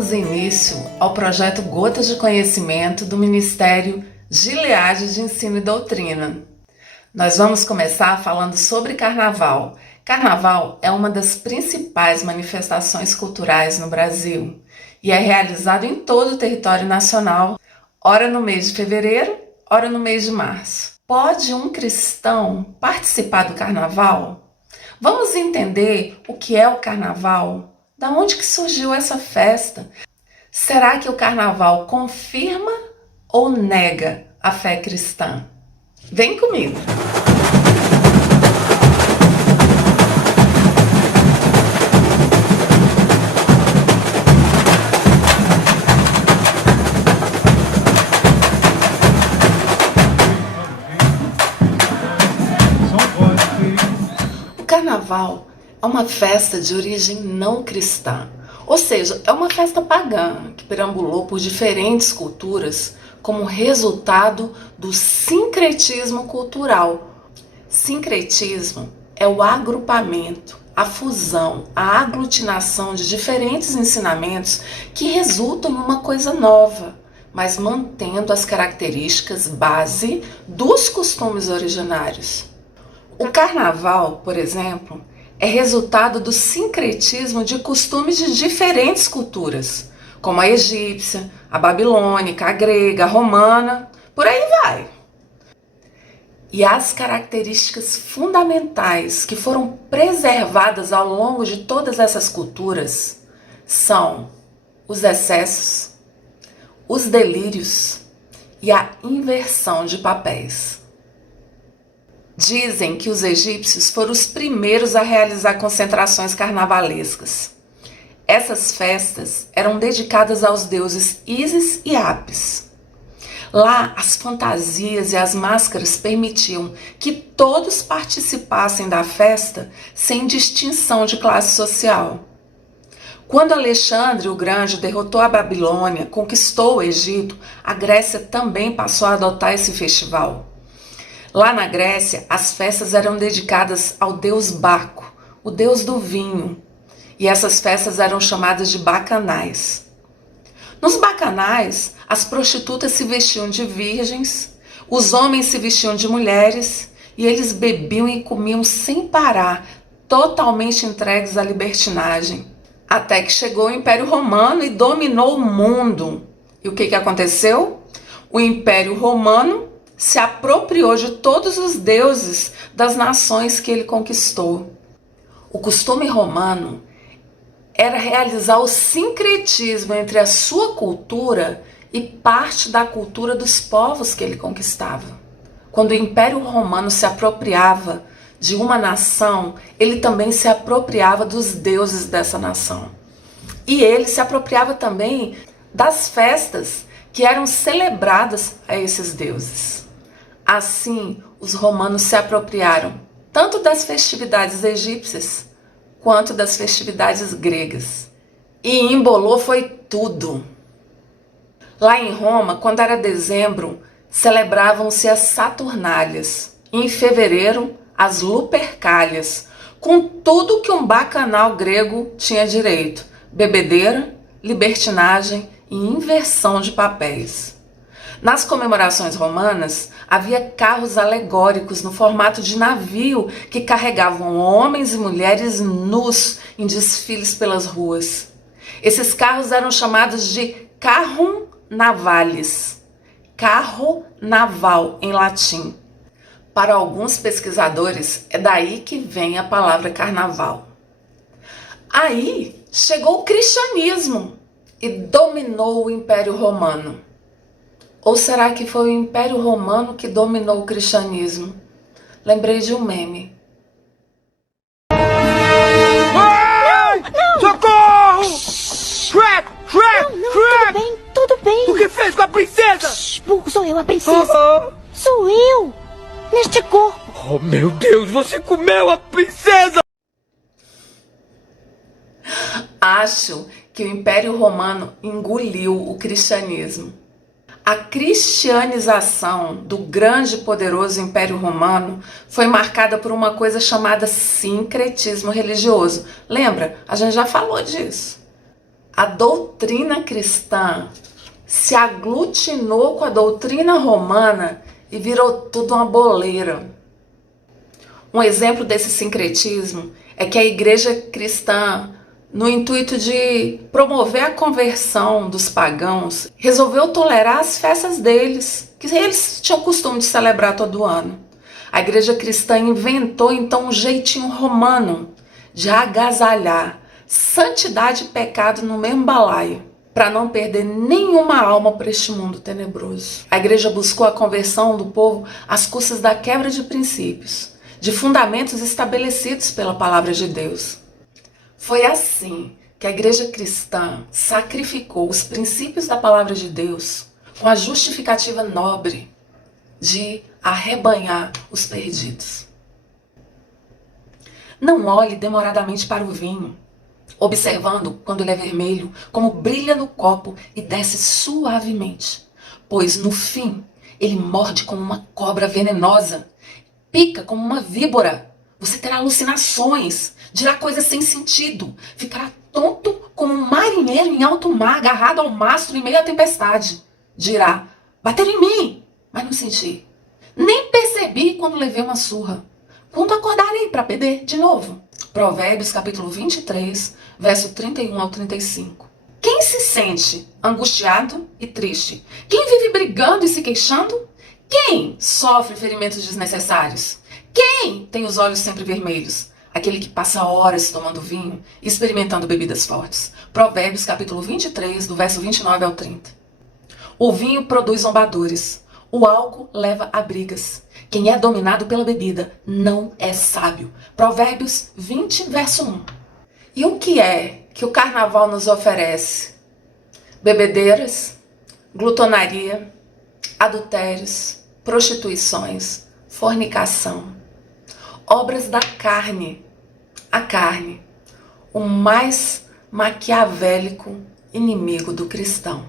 damos início ao projeto Gotas de Conhecimento do Ministério Gileade de Ensino e Doutrina. Nós vamos começar falando sobre Carnaval. Carnaval é uma das principais manifestações culturais no Brasil e é realizado em todo o território nacional, ora no mês de fevereiro, ora no mês de março. Pode um cristão participar do Carnaval? Vamos entender o que é o Carnaval? Da onde que surgiu essa festa? Será que o Carnaval confirma ou nega a fé cristã? Vem comigo! O Carnaval é uma festa de origem não cristã, ou seja, é uma festa pagã que perambulou por diferentes culturas como resultado do sincretismo cultural. Sincretismo é o agrupamento, a fusão, a aglutinação de diferentes ensinamentos que resultam em uma coisa nova, mas mantendo as características base dos costumes originários. O Carnaval, por exemplo, é resultado do sincretismo de costumes de diferentes culturas, como a egípcia, a babilônica, a grega, a romana, por aí vai. E as características fundamentais que foram preservadas ao longo de todas essas culturas são os excessos, os delírios e a inversão de papéis. Dizem que os egípcios foram os primeiros a realizar concentrações carnavalescas. Essas festas eram dedicadas aos deuses Ísis e Apis. Lá, as fantasias e as máscaras permitiam que todos participassem da festa sem distinção de classe social. Quando Alexandre o Grande derrotou a Babilônia, conquistou o Egito, a Grécia também passou a adotar esse festival. Lá na Grécia, as festas eram dedicadas ao deus Baco, o deus do vinho, e essas festas eram chamadas de bacanais. Nos bacanais, as prostitutas se vestiam de virgens, os homens se vestiam de mulheres, e eles bebiam e comiam sem parar, totalmente entregues à libertinagem, até que chegou o Império Romano e dominou o mundo. E o que aconteceu? O Império Romano se apropriou de todos os deuses das nações que ele conquistou. O costume romano era realizar o sincretismo entre a sua cultura e parte da cultura dos povos que ele conquistava. Quando o Império Romano se apropriava de uma nação, ele também se apropriava dos deuses dessa nação. E ele se apropriava também das festas que eram celebradas a esses deuses. Assim, os romanos se apropriaram tanto das festividades egípcias quanto das festividades gregas. E embolou foi tudo. Lá em Roma, quando era dezembro, celebravam-se as Saturnálias. E em fevereiro, as Lupercálias, com tudo que um bacanal grego tinha direito: bebedeira, libertinagem e inversão de papéis. Nas comemorações romanas, havia carros alegóricos no formato de navio que carregavam homens e mulheres nus em desfiles pelas ruas. Esses carros eram chamados de carrum navalis, carro naval em latim. Para alguns pesquisadores, é daí que vem a palavra carnaval. Aí chegou o cristianismo e dominou o Império Romano. Ou será que foi o Império Romano que dominou o cristianismo? Lembrei de um meme. Não! Socorro! Shrek! Não, tudo bem. O que fez com a princesa? Sou eu a princesa. Sou eu, neste corpo. Oh, meu Deus, você comeu a princesa! Acho que o Império Romano engoliu o cristianismo. A cristianização do grande e poderoso Império Romano foi marcada por uma coisa chamada sincretismo religioso. Lembra? A gente já falou disso. A doutrina cristã se aglutinou com a doutrina romana e virou tudo uma boleira. Um exemplo desse sincretismo é que a igreja cristã, no intuito de promover a conversão dos pagãos, resolveu tolerar as festas deles, que eles tinham o costume de celebrar todo ano. A igreja cristã inventou então um jeitinho romano de agasalhar santidade e pecado no mesmo balaio, para não perder nenhuma alma para este mundo tenebroso. A igreja buscou a conversão do povo às custas da quebra de princípios, de fundamentos estabelecidos pela palavra de Deus. Foi assim que a igreja cristã sacrificou os princípios da palavra de Deus com a justificativa nobre de arrebanhar os perdidos. Não olhe demoradamente para o vinho, observando, quando ele é vermelho, como brilha no copo e desce suavemente, pois no fim ele morde como uma cobra venenosa, pica como uma víbora. Você terá alucinações, dirá coisas sem sentido, ficará tonto como um marinheiro em alto mar, agarrado ao mastro em meio à tempestade. Dirá: bateram em mim, mas não senti. Nem percebi quando levei uma surra. Quando acordarei para beber de novo? Provérbios capítulo 23, verso 31 ao 35. Quem se sente angustiado e triste? Quem vive brigando e se queixando? Quem sofre ferimentos desnecessários? Quem tem os olhos sempre vermelhos? Aquele que passa horas tomando vinho e experimentando bebidas fortes. Provérbios capítulo 23, do verso 29 ao 30. O vinho produz zombadores. O álcool leva a brigas. Quem é dominado pela bebida não é sábio. Provérbios 20, verso 1. E o que é que o carnaval nos oferece? Bebedeiras, glutonaria, adultérios, prostituições, fornicação, obras da carne. A carne, o mais maquiavélico inimigo do cristão.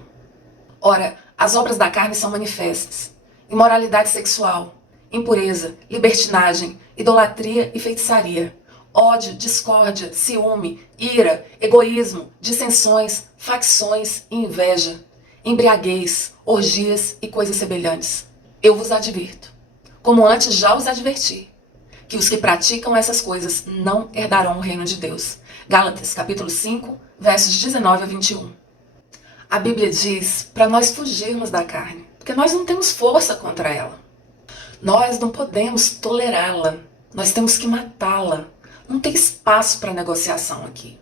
Ora, as obras da carne são manifestas: imoralidade sexual, impureza, libertinagem, idolatria e feitiçaria, ódio, discórdia, ciúme, ira, egoísmo, dissensões, facções e inveja, embriaguez, orgias e coisas semelhantes. Eu vos advirto, como antes já os adverti, que os que praticam essas coisas não herdarão o reino de Deus. Gálatas capítulo 5, versos 19 a 21. A Bíblia diz para nós fugirmos da carne, porque nós não temos força contra ela. Nós não podemos tolerá-la, nós temos que matá-la. Não tem espaço para negociação aqui.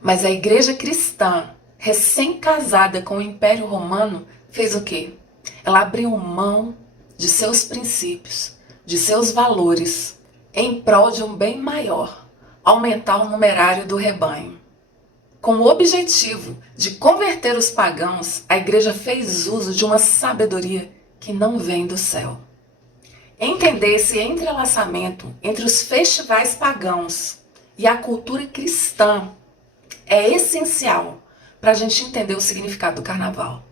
Mas a igreja cristã, recém-casada com o Império Romano, fez o quê? Ela abriu mão de seus princípios, de seus valores, em prol de um bem maior: aumentar o numerário do rebanho. Com o objetivo de converter os pagãos, a igreja fez uso de uma sabedoria que não vem do céu. Entender esse entrelaçamento entre os festivais pagãos e a cultura cristã é essencial para a gente entender o significado do carnaval.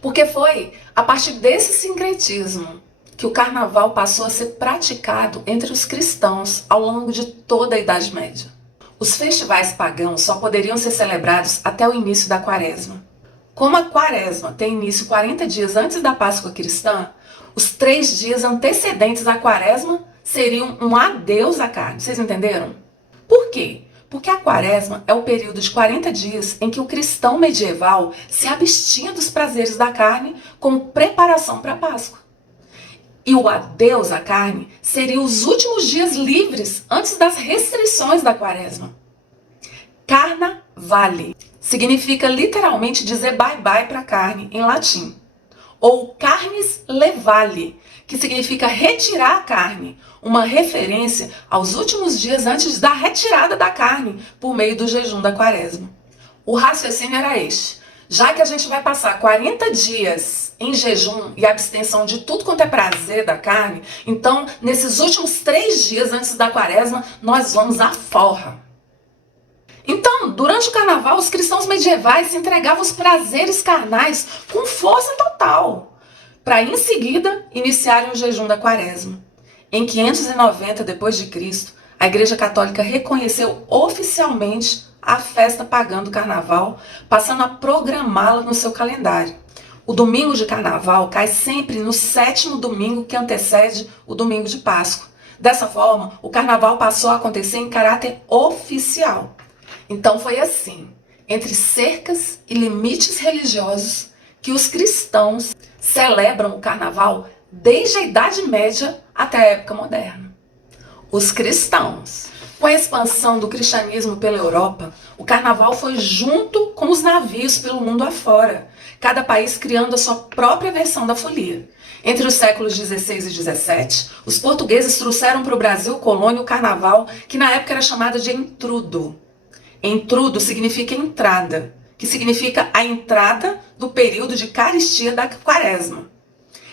Porque foi a partir desse sincretismo que o carnaval passou a ser praticado entre os cristãos ao longo de toda a Idade Média. Os festivais pagãos só poderiam ser celebrados até o início da quaresma. Como a quaresma tem início 40 dias antes da Páscoa cristã, os 3 dias antecedentes à quaresma seriam um adeus à carne. Vocês entenderam? Por quê? Porque a quaresma é o período de 40 dias em que o cristão medieval se abstinha dos prazeres da carne como preparação para a Páscoa. E o adeus à carne seria os últimos dias livres antes das restrições da quaresma. Carnavale significa literalmente dizer bye-bye para a carne em latim. Ou carnes levale, que significa retirar a carne, uma referência aos últimos dias antes da retirada da carne por meio do jejum da quaresma. O raciocínio era este: já que a gente vai passar 40 dias em jejum e abstenção de tudo quanto é prazer da carne, então nesses últimos 3 dias antes da quaresma nós vamos à forra. Então, durante o carnaval, os cristãos medievais se entregavam aos prazeres carnais com força total, para em seguida iniciarem o jejum da quaresma. Em 590 d.C., a Igreja Católica reconheceu oficialmente a festa pagã do carnaval, passando a programá-la no seu calendário. O domingo de carnaval cai sempre no 7º domingo que antecede o domingo de Páscoa. Dessa forma, o carnaval passou a acontecer em caráter oficial. Então foi assim, entre cercas e limites religiosos, que os cristãos celebram o carnaval desde a Idade Média até a época moderna. Os cristãos. Com a expansão do cristianismo pela Europa, o carnaval foi junto com os navios pelo mundo afora, cada país criando a sua própria versão da folia. Entre os séculos 16 e 17, os portugueses trouxeram para o Brasil colônia o carnaval, que na época era chamado de entrudo. Entrudo significa entrada, que significa a entrada do período de caristia da quaresma.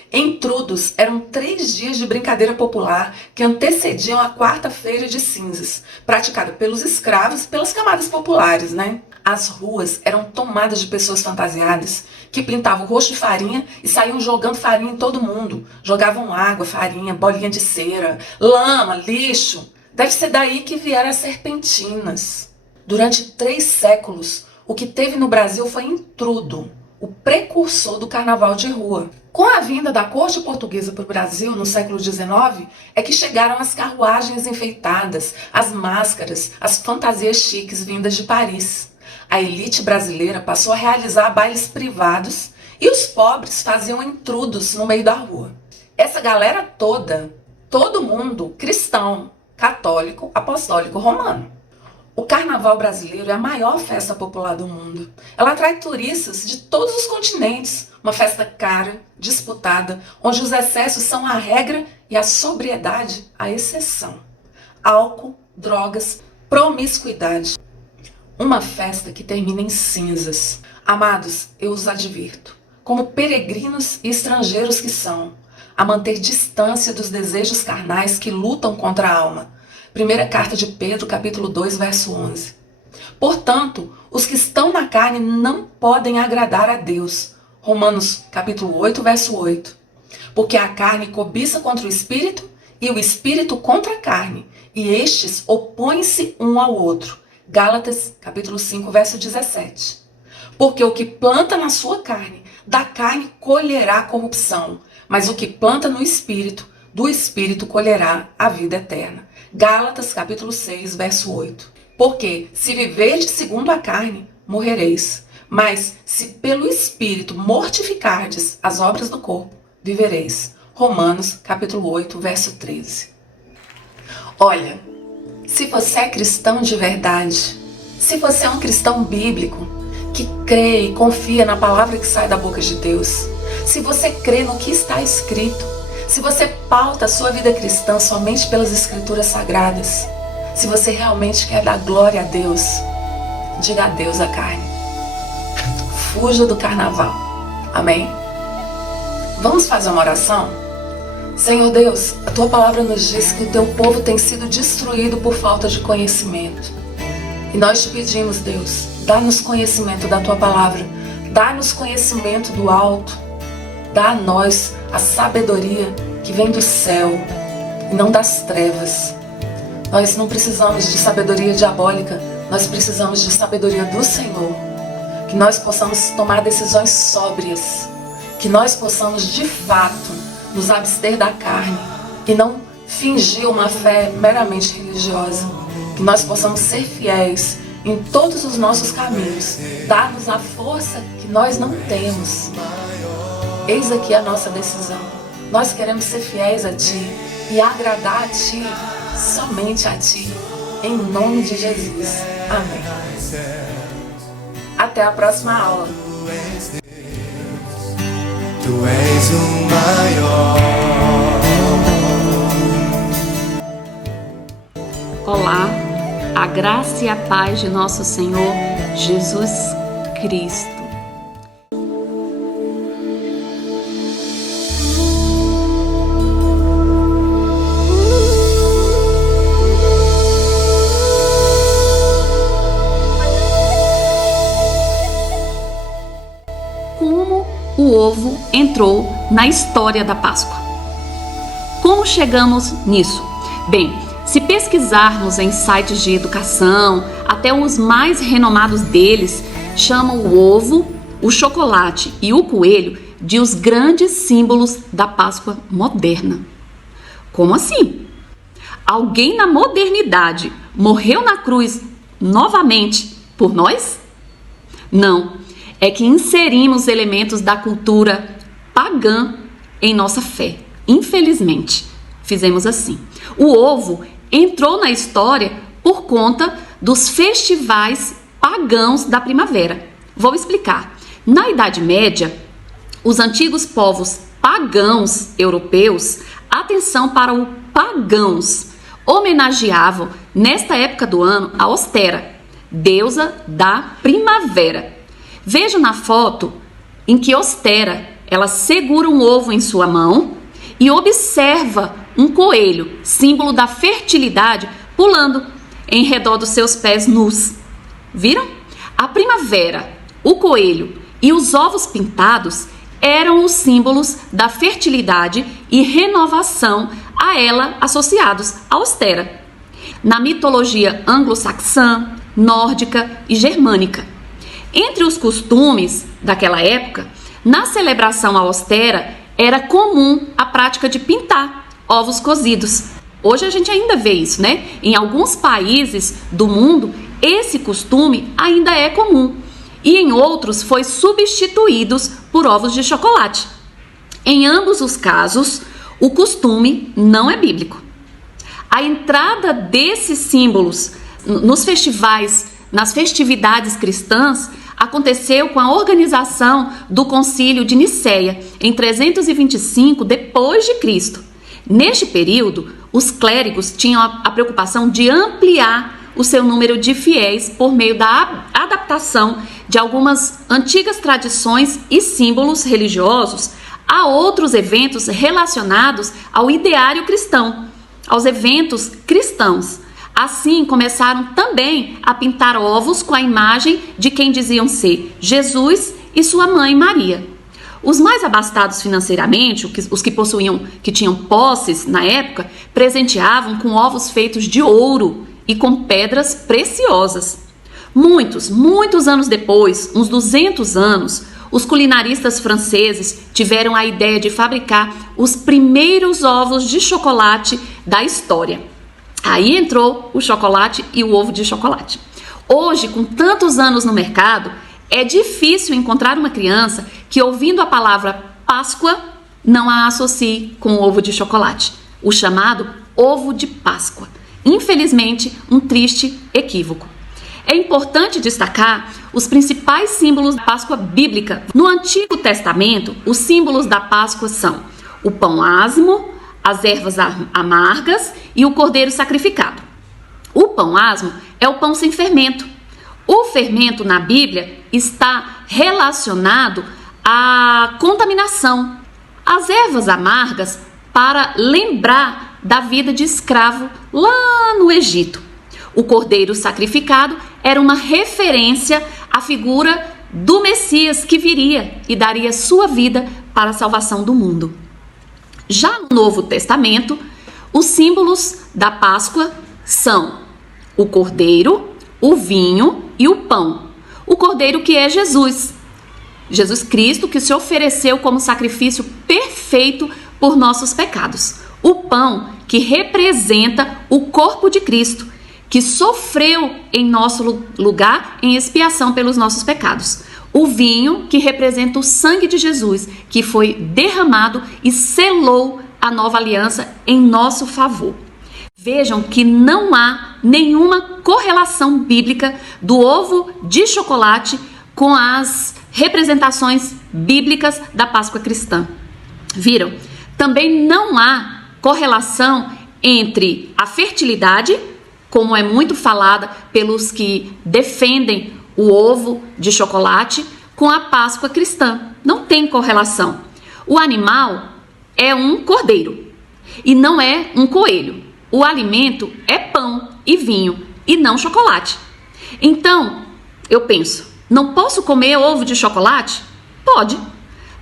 Entrudos eram 3 dias de brincadeira popular que antecediam a quarta-feira de cinzas, praticada pelos escravos e pelas camadas populares, né? As ruas eram tomadas de pessoas fantasiadas que pintavam o rosto de farinha e saíam jogando farinha em todo mundo. Jogavam água, farinha, bolinha de cera, lama, lixo. Deve ser daí que vieram as serpentinas. Durante 3 séculos, o que teve no Brasil foi entrudo, o precursor do carnaval de rua. Com a vinda da corte portuguesa para o Brasil no século XIX, é que chegaram as carruagens enfeitadas, as máscaras, as fantasias chiques vindas de Paris. A elite brasileira passou a realizar bailes privados e os pobres faziam entrudos no meio da rua. Essa galera toda, todo mundo cristão, católico, apostólico, romano. O carnaval brasileiro é a maior festa popular do mundo. Ela atrai turistas de todos os continentes. Uma festa cara, disputada, onde os excessos são a regra e a sobriedade a exceção. Álcool, drogas, promiscuidade. Uma festa que termina em cinzas. Amados, eu os advirto, como peregrinos e estrangeiros que são, a manter distância dos desejos carnais que lutam contra a alma. Primeira carta de Pedro, capítulo 2, verso 11. Portanto, os que estão na carne não podem agradar a Deus. Romanos, capítulo 8, verso 8. Porque a carne cobiça contra o espírito e o espírito contra a carne, e estes opõem-se um ao outro. Gálatas, capítulo 5, verso 17. Porque o que planta na sua carne, da carne colherá corrupção, mas o que planta no espírito, do espírito colherá a vida eterna. Gálatas capítulo 6, verso 8. Porque se viverdes segundo a carne, morrereis. Mas se pelo Espírito mortificardes as obras do corpo, vivereis. Romanos capítulo 8, verso 13. Olha, se você é cristão de verdade, se você é um cristão bíblico, que crê e confia na palavra que sai da boca de Deus, se você crê no que está escrito, se você pauta a sua vida cristã somente pelas escrituras sagradas, se você realmente quer dar glória a Deus, diga adeus à carne. Fuja do carnaval. Amém? Vamos fazer uma oração? Senhor Deus, a tua palavra nos diz que o teu povo tem sido destruído por falta de conhecimento. E nós te pedimos, Deus, dá-nos conhecimento da tua palavra, dá-nos conhecimento do alto, dá a nós a sabedoria que vem do céu e não das trevas. Nós não precisamos de sabedoria diabólica, nós precisamos de sabedoria do Senhor. Que nós possamos tomar decisões sóbrias, que nós possamos de fato nos abster da carne e não fingir uma fé meramente religiosa. Que nós possamos ser fiéis em todos os nossos caminhos, dar-nos a força que nós não temos. Eis aqui a nossa decisão. Nós queremos ser fiéis a Ti e agradar a Ti, somente a Ti, em nome de Jesus. Amém. Até a próxima aula. Tu és o maior. Olá, a graça e a paz de nosso Senhor Jesus Cristo. Como o ovo entrou na história da Páscoa? Como chegamos nisso? Bem, Se pesquisarmos em sites de educação, até os mais renomados deles chamam o ovo, o chocolate e o coelho de os grandes símbolos da Páscoa moderna. Como assim? Alguém na modernidade morreu na cruz novamente por nós? Não, é que inserimos elementos da cultura pagã em nossa fé. Infelizmente, fizemos assim. O ovo entrou na história por conta dos festivais pagãos da primavera. Vou explicar. Na Idade Média, os antigos povos pagãos europeus, atenção para o pagãos, homenageavam nesta época do ano a Ostera, deusa da primavera. Veja na foto em que Ostera, ela segura um ovo em sua mão e observa um coelho, símbolo da fertilidade, pulando em redor dos seus pés nus. Viram? A primavera, o coelho e os ovos pintados eram os símbolos da fertilidade e renovação a ela associados a Ostera, na mitologia anglo-saxã, nórdica e germânica. Entre os costumes daquela época, na celebração a Ostera, era comum a prática de pintar ovos cozidos. Hoje a gente ainda vê isso, né? Em alguns países do mundo, esse costume ainda é comum. E em outros foi substituídos por ovos de chocolate. Em ambos os casos, o costume não é bíblico. A entrada desses símbolos nos festivais, nas festividades cristãs, aconteceu com a organização do Concílio de Nicéia, em 325 depois de Cristo. Neste período, os clérigos tinham a preocupação de ampliar o seu número de fiéis por meio da adaptação de algumas antigas tradições e símbolos religiosos a outros eventos relacionados ao ideário cristão, aos eventos cristãos. Assim, começaram também a pintar ovos com a imagem de quem diziam ser Jesus e sua mãe Maria. Os mais abastados financeiramente, os que tinham posses na época, presenteavam com ovos feitos de ouro e com pedras preciosas. Muitos anos depois, uns 200 anos, os culinaristas franceses tiveram a ideia de fabricar os primeiros ovos de chocolate da história. Aí entrou o chocolate e o ovo de chocolate. Hoje, com tantos anos no mercado, é difícil encontrar uma criança que, ouvindo a palavra Páscoa, não a associe com o ovo de chocolate, o chamado ovo de Páscoa. Infelizmente, um triste equívoco. É importante destacar os principais símbolos da Páscoa bíblica. No Antigo Testamento, os símbolos da Páscoa são o pão asmo, as ervas amargas e o cordeiro sacrificado. O pão asmo é o pão sem fermento. O fermento na Bíblia está relacionado à contaminação. As ervas amargas para lembrar da vida de escravo lá no Egito. O cordeiro sacrificado era uma referência à figura do Messias que viria e daria sua vida para a salvação do mundo. Já no Novo Testamento, os símbolos da Páscoa são o cordeiro, o vinho e o pão. O cordeiro que é Jesus Cristo, que se ofereceu como sacrifício perfeito por nossos pecados. O pão, que representa o corpo de Cristo, que sofreu em nosso lugar em expiação pelos nossos pecados. O vinho, que representa o sangue de Jesus, que foi derramado e selou a nova aliança em nosso favor. Vejam que não há nenhuma correlação bíblica do ovo de chocolate com as representações bíblicas da Páscoa cristã. Viram? Também não há correlação entre a fertilidade, como é muito falada pelos que defendem o ovo de chocolate, com a Páscoa cristã. Não tem correlação. O animal é um cordeiro e não é um coelho. O alimento é pão e vinho e não chocolate. Então, eu penso, não posso comer ovo de chocolate? Pode.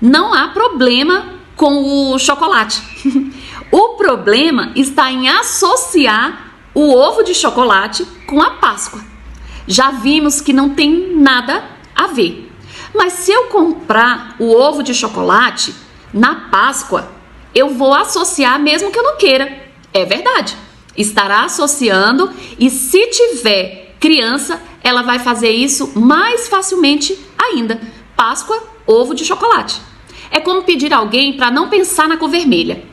Não há problema com o chocolate. O problema está em associar o ovo de chocolate com a Páscoa. Já vimos que não tem nada a ver. Mas se eu comprar o ovo de chocolate na Páscoa, eu vou associar mesmo que eu não queira. É verdade. Estará associando, e se tiver criança, ela vai fazer isso mais facilmente ainda. Páscoa, ovo de chocolate. É como pedir a alguém para não pensar na cor vermelha.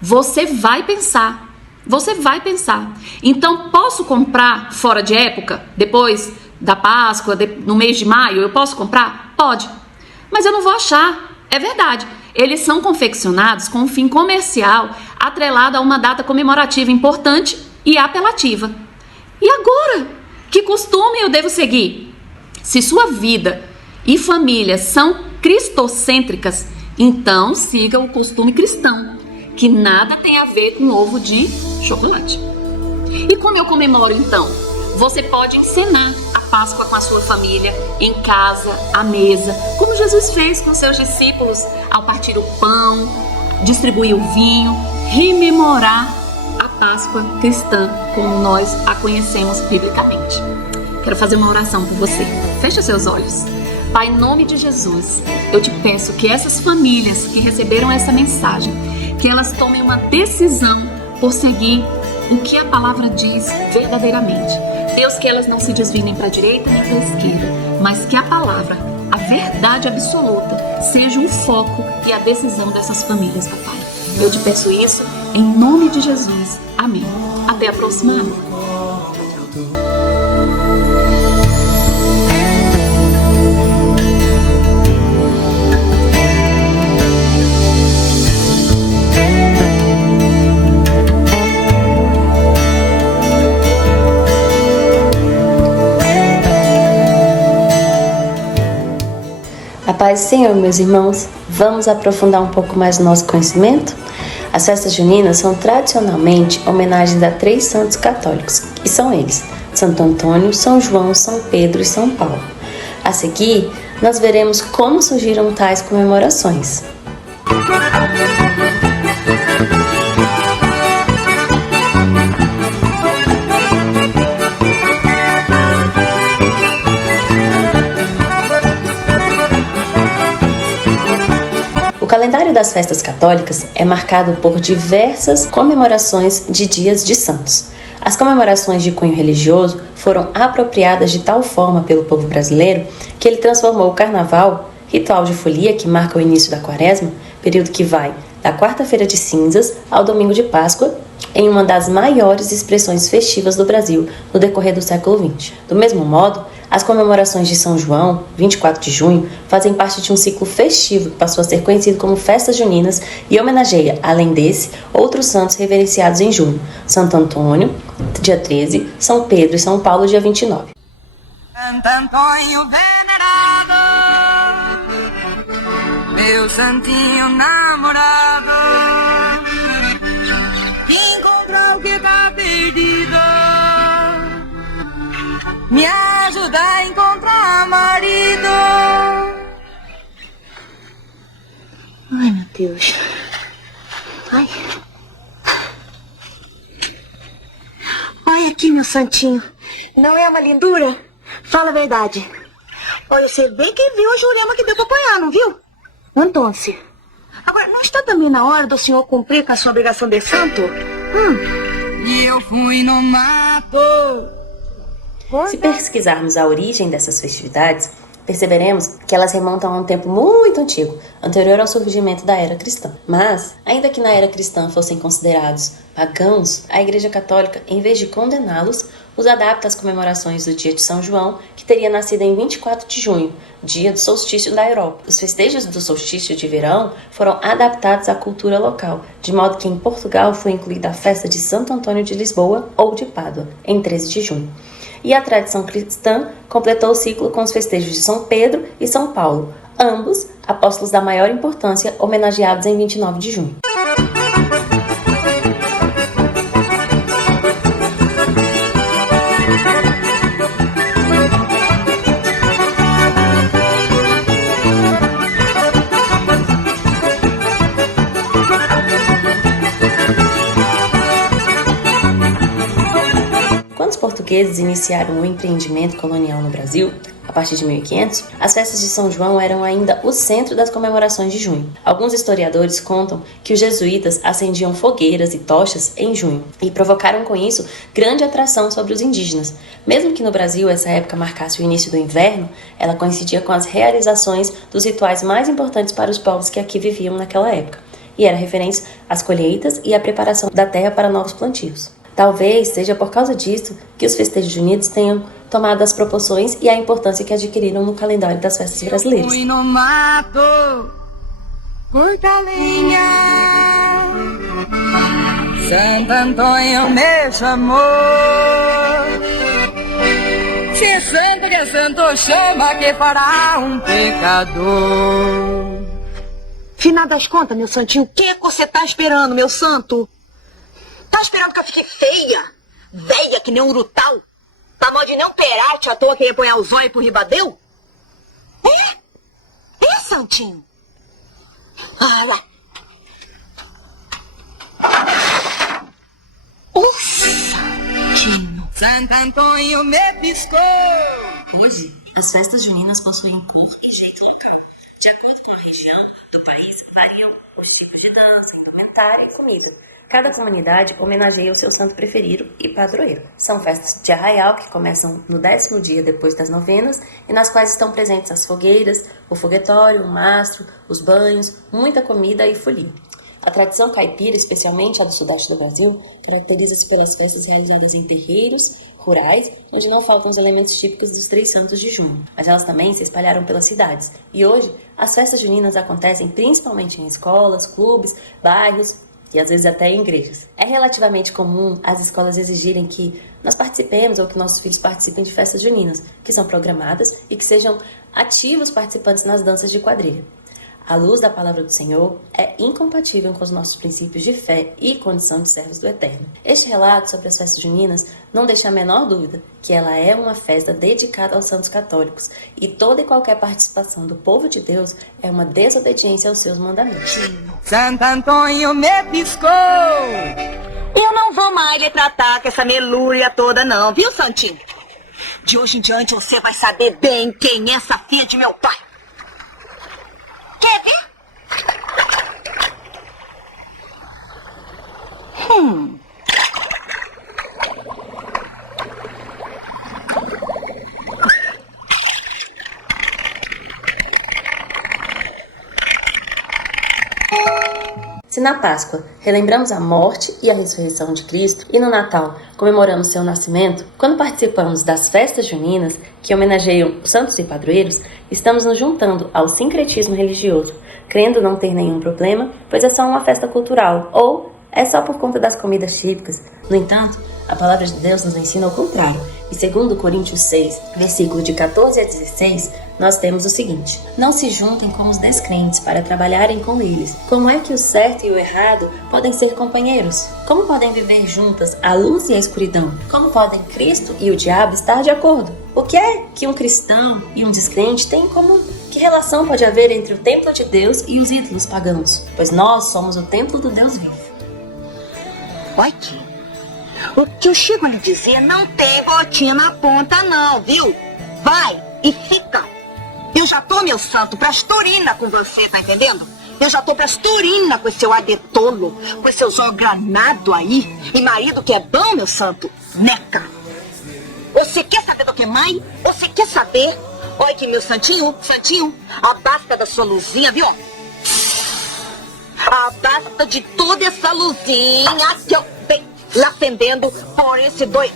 Você vai pensar. Você vai pensar. Então, posso comprar fora de época? Depois da Páscoa, no mês de maio, eu posso comprar? Pode. Mas eu não vou achar. É verdade. Eles são confeccionados com um fim comercial atrelado a uma data comemorativa importante e apelativa. E agora? Que costume eu devo seguir? Se sua vida e família são cristocêntricas, então siga o costume cristão, que nada tem a ver com ovo de chocolate. E como eu comemoro então? Você pode encenar a Páscoa com a sua família, em casa, à mesa, como Jesus fez com seus discípulos ao partir o pão, distribuir o vinho, rememorar a Páscoa cristã como nós a conhecemos biblicamente. Quero fazer uma oração por você. Feche seus olhos. Pai, em nome de Jesus, eu te peço que essas famílias que receberam essa mensagem, que elas tomem uma decisão por seguir o que a palavra diz verdadeiramente. Deus, que elas não se desviem para a direita nem para a esquerda, mas que a palavra, a verdade absoluta, seja o foco e a decisão dessas famílias, papai. Eu te peço isso em nome de Jesus. Amém. Até a próxima aula. A paz do Senhor, meus irmãos, vamos aprofundar um pouco mais o nosso conhecimento? As festas juninas são tradicionalmente homenagens a 3 santos católicos, e são eles: Santo Antônio, São João, São Pedro e São Paulo. A seguir, nós veremos como surgiram tais comemorações. O calendário das festas católicas é marcado por diversas comemorações de dias de santos. As comemorações de cunho religioso foram apropriadas de tal forma pelo povo brasileiro que ele transformou o carnaval, ritual de folia que marca o início da quaresma, período que vai da quarta-feira de cinzas ao domingo de Páscoa, em uma das maiores expressões festivas do Brasil no decorrer do século XX. Do mesmo modo, as comemorações de São João, 24 de junho, fazem parte de um ciclo festivo que passou a ser conhecido como Festas Juninas e homenageia, além desse, outros santos reverenciados em junho: Santo Antônio, dia 13, São Pedro e São Paulo, dia 29. Santo Antônio venerado, meu santinho namorado, encontrou o que tá perdido, me ajuda a encontrar marido. Ai, meu Deus. Ai. Olha aqui, meu santinho. Não é uma lindura? Fala a verdade. Olha, você bem que viu a Jurema que deu pra apanhar, não viu? Antônio. Agora, não está também na hora do senhor cumprir com a sua obrigação de santo? E eu fui no mato. Se pesquisarmos a origem dessas festividades, perceberemos que elas remontam a um tempo muito antigo, anterior ao surgimento da era cristã. Mas, ainda que na era cristã fossem considerados pagãos, a Igreja Católica, em vez de condená-los, os adapta às comemorações do dia de São João, que teria nascido em 24 de junho, dia do solstício da Europa. Os festejos do solstício de verão foram adaptados à cultura local, de modo que em Portugal foi incluída a festa de Santo Antônio de Lisboa ou de Pádua, em 13 de junho. E a tradição cristã completou o ciclo com os festejos de São Pedro e São Paulo, ambos apóstolos da maior importância, homenageados em 29 de junho. portugueses iniciaram o empreendimento colonial no Brasil, a partir de 1500, as festas de São João eram ainda o centro das comemorações de junho. Alguns historiadores contam que os jesuítas acendiam fogueiras e tochas em junho e provocaram com isso grande atração sobre os indígenas. Mesmo que no Brasil essa época marcasse o início do inverno, ela coincidia com as realizações dos rituais mais importantes para os povos que aqui viviam naquela época, e era referente às colheitas e à preparação da terra para novos plantios. Talvez seja por causa disso que os festejos juninos tenham tomado as proporções e a importância que adquiriram no calendário das festas brasileiras. Fui no mato, curta linha, Santo Antônio me chamou. Se santo que é santo chama, que fará um pecador. Final das contas, meu santinho, o que você tá esperando, meu santo? Tá esperando que eu fique feia? Velha que nem um urutau? Tamanho de nem um perate à toa que ia apanhar os olhos pro ribadeu? É, santinho? Olha. O santinho. Santo Antônio me piscou. Hoje, as festas juninas possuem cor e jeito local. De acordo com a região do país, variam os tipos de dança, indumentária e comida. Cada comunidade homenageia o seu santo preferido e padroeiro. São festas de arraial que começam no 10º dia depois das novenas e nas quais estão presentes as fogueiras, o foguetório, o mastro, os banhos, muita comida e folia. A tradição caipira, especialmente a do sudeste do Brasil, caracteriza-se pelas festas realizadas em terreiros rurais, onde não faltam os elementos típicos dos 3 santos de junho, mas elas também se espalharam pelas cidades. E hoje, as festas juninas acontecem principalmente em escolas, clubes, bairros, e às vezes até em igrejas. É relativamente comum as escolas exigirem que nós participemos ou que nossos filhos participem de festas juninas, que são programadas e que sejam ativos participantes nas danças de quadrilha. A luz da palavra do Senhor é incompatível com os nossos princípios de fé e condição de servos do Eterno. Este relato sobre as festas juninas não deixa a menor dúvida que ela é uma festa dedicada aos santos católicos e toda e qualquer participação do povo de Deus é uma desobediência aos seus mandamentos. Santo Antônio me piscou. Eu não vou mais lhe tratar com essa melúria toda não, viu, santinho? De hoje em diante você vai saber bem quem é essa filha de meu pai. Quer ver? Se na Páscoa relembramos a morte e a ressurreição de Cristo e no Natal comemoramos seu nascimento, quando participamos das festas juninas que homenageiam os santos e padroeiros, estamos nos juntando ao sincretismo religioso, crendo não ter nenhum problema, pois é só uma festa cultural ou é só por conta das comidas típicas. No entanto, a palavra de Deus nos ensina o contrário. E segundo Coríntios 6, versículo de 14 a 16, nós temos o seguinte: não se juntem com os descrentes para trabalharem com eles. Como é que o certo e o errado podem ser companheiros? Como podem viver juntas a luz e a escuridão? Como podem Cristo e o diabo estar de acordo? O que é que um cristão e um descrente têm em comum? Que relação pode haver entre o templo de Deus e os ídolos pagãos? Pois nós somos o templo do Deus vivo. Olha aqui. O que eu chego a lhe dizer não tem gotinha na ponta não, viu? Vai e fica. Eu já tô, meu santo, pras Turina com você, tá entendendo? Eu já tô pras Turina com esse seu adetolo, com esse seu zóio granado aí. E marido que é bom, meu santo, neca. Você quer saber do que mais? Você quer saber? Olha aqui, meu santinho, a basta da sua luzinha, viu? A basta de toda essa luzinha que eu venho lá acendendo por esse 2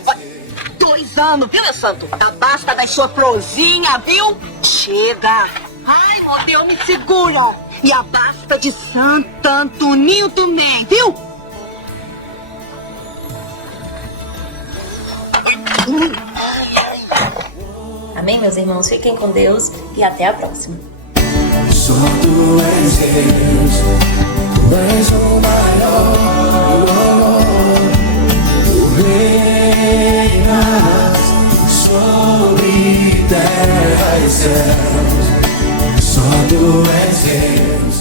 anos, viu, meu santo? A basta das suas florzinhas, viu? Chega! Ai, meu Deus, me segura! E a basta de Santo Antoninho também, viu? Amém, meus irmãos? Fiquem com Deus e até a próxima. Só tu és Deus, tu és o maior, tu reinas sobre terra e céus. Só tu és Deus.